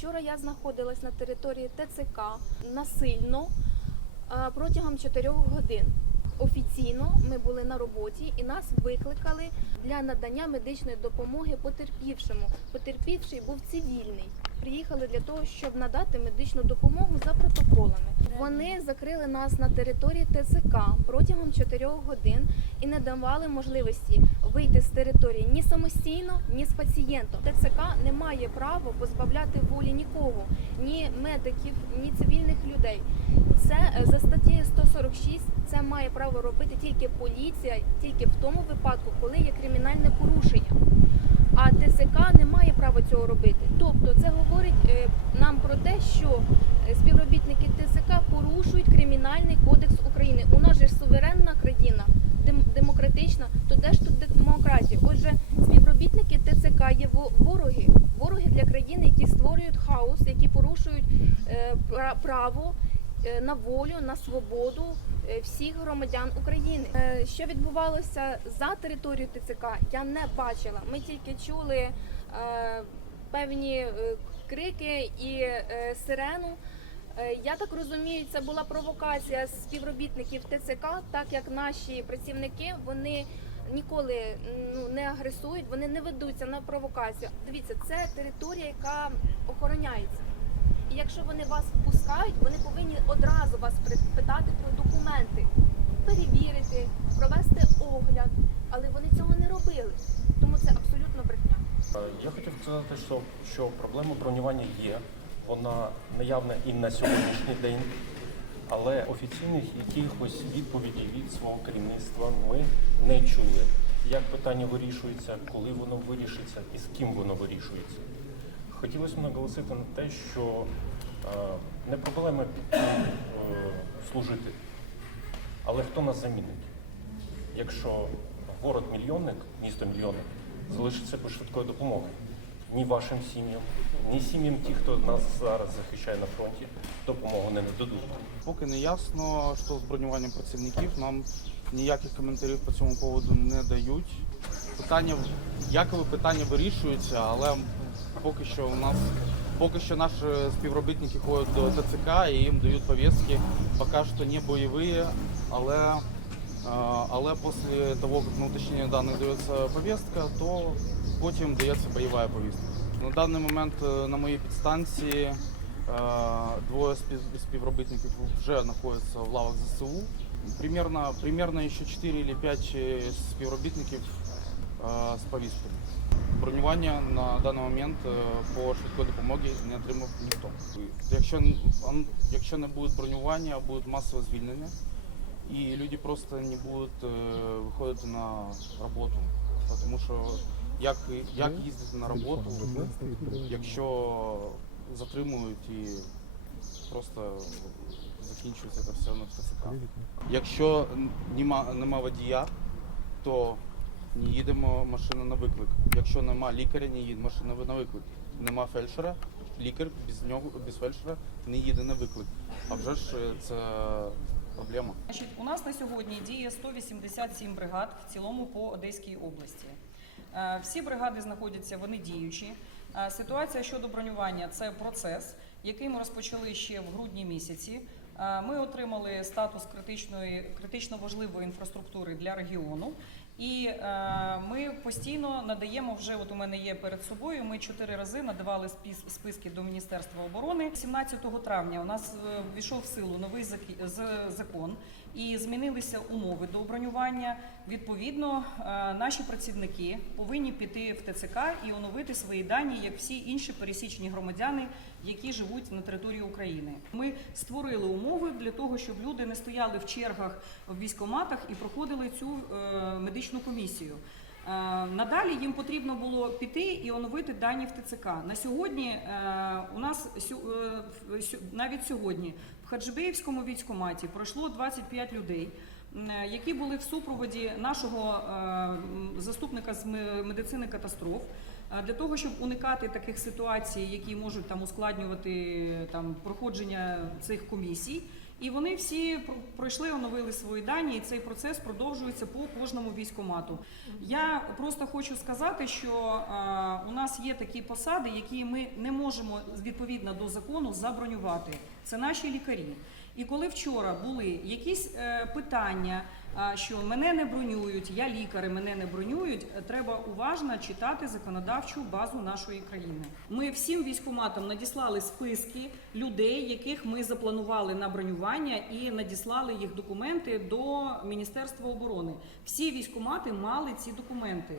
Вчора я знаходилась на території ТЦК насильно протягом 4 годин. Офіційно ми були на роботі і нас викликали для надання медичної допомоги потерпівшому. Потерпівший був цивільний. Приїхали для того, щоб надати медичну допомогу за протоколами. Вони закрили нас на території ТЦК протягом 4 годин і не давали можливості вийти з території ні самостійно, ні з пацієнтом. ТЦК не має права позбавляти волі нікого, ні медиків, ні цивільних людей. Це е, за статтею 146 це має право робити тільки поліція, тільки в тому випадку, коли є кримінальне порушення. А ТЦК не має цього робити. Тобто це говорить е, нам про те, що е, співробітники ТЦК порушують кримінальний кодекс України. У нас же суверенна країна, дем- демократична, то де ж тут демократія? Отже, співробітники ТЦК є вороги, вороги для країни, які створюють хаос, які порушують е, пра- право на волю, на свободу всіх громадян України. Що відбувалося за територією ТЦК, я не бачила. Ми тільки чули певні е, крики і е, сирену. Е, Я так розумію, це була провокація співробітників ТЦК, так як наші працівники вони ніколи ну, не агресують, вони не ведуться на провокацію. Дивіться, це територія, яка охороняється. І якщо вони вас впускають, вони повинні одразу вас питати про документи, перевірити, провести огляд. Але вони цього не робили. Тому це абсолютно брехня. Е, Я хотів сказати, що, що проблема бронювання є. Вона наявна і на сьогоднішній день, але офіційних якихось відповідей від свого керівництва ми не чули. Як питання вирішується, коли воно вирішиться і з ким воно вирішується. Хотілося б наголосити на те, що е, не проблема е, служити, але хто нас замінить? Якщо город мільйонник, місто мільйонник, залишиться без швидкої допомоги. Ні вашим сім'ям, ні сім'ям тих, хто нас зараз захищає на фронті, допомогу не нададуть. Поки не ясно, що з бронюванням працівників нам ніяких коментарів по цьому поводу не дають. Питання, якове питання вирішується, але поки що у нас поки що наші співробітники ходять до ТЦК і їм дають повістки, поки що не бойові, але, але після того, як на уточнення даних дається повістка, то потім дається бойова повістка. На даний момент е, на моїй підстанції е, двоє співробітників вже знаходяться в лавах ЗСУ. Примерно, примерно ще 4 чи 5 співробітників е, з повістками. Бронювання на даний момент по швидкої допомоги не отримав ніхто. Якщо, якщо не буде бронювання, буде масове звільнення, і люди просто не будуть е, виходити на роботу. Тому що як, як їздити на роботу, якщо затримують і просто закінчується це все на ТЦК. Якщо нема, нема водія, то не їдемо машина на виклик. Якщо нема лікаря, не їде машина на виклик. Нема фельдшера, лікар без нього без фельдшера не їде на виклик. А вже ж е, це проблема. Значить, у нас на сьогодні діє 187 бригад в цілому по Одеській області. Е, Всі бригади знаходяться, вони діючі. Е, Ситуація щодо бронювання це процес, який ми розпочали ще в грудні місяці. Е, Ми отримали статус критичної критично важливої інфраструктури для регіону. І е, ми постійно надаємо вже. От у мене є перед собою. Ми чотири рази надавали спіс- списки до Міністерства оборони. 17 травня у нас е, ввійшов в силу новий закон і змінилися умови до бронювання. Відповідно, е, наші працівники повинні піти в ТЦК і оновити свої дані, як всі інші пересічні громадяни, які живуть на території України. Ми створили умови для того, щоб люди не стояли в чергах в військоматах і проходили цю е, медичну комісію. Е, Надалі їм потрібно було піти і оновити дані в ТЦК. На сьогодні у нас навіть сьогодні в Хаджибеївському військкоматі пройшло 25 людей, е, які були в супроводі нашого е, заступника з медицини катастроф. Е, Для того щоб уникати таких ситуацій, які можуть там ускладнювати там проходження цих комісій, І вони всі пр- пройшли, оновили свої дані, і цей процес продовжується по кожному військомату. Я просто хочу сказати, що е, у нас є такі посади, які ми не можемо відповідно до закону забронювати. Це наші лікарі. І коли вчора були якісь е, питання, що мене не бронюють, я лікар, мене не бронюють, е, треба уважно читати законодавчу базу нашої країни. Ми всім військоматам надіслали списки людей, яких ми запланували на бронювання, і надіслали їх документи до Міністерства оборони. Всі військомати мали ці документи.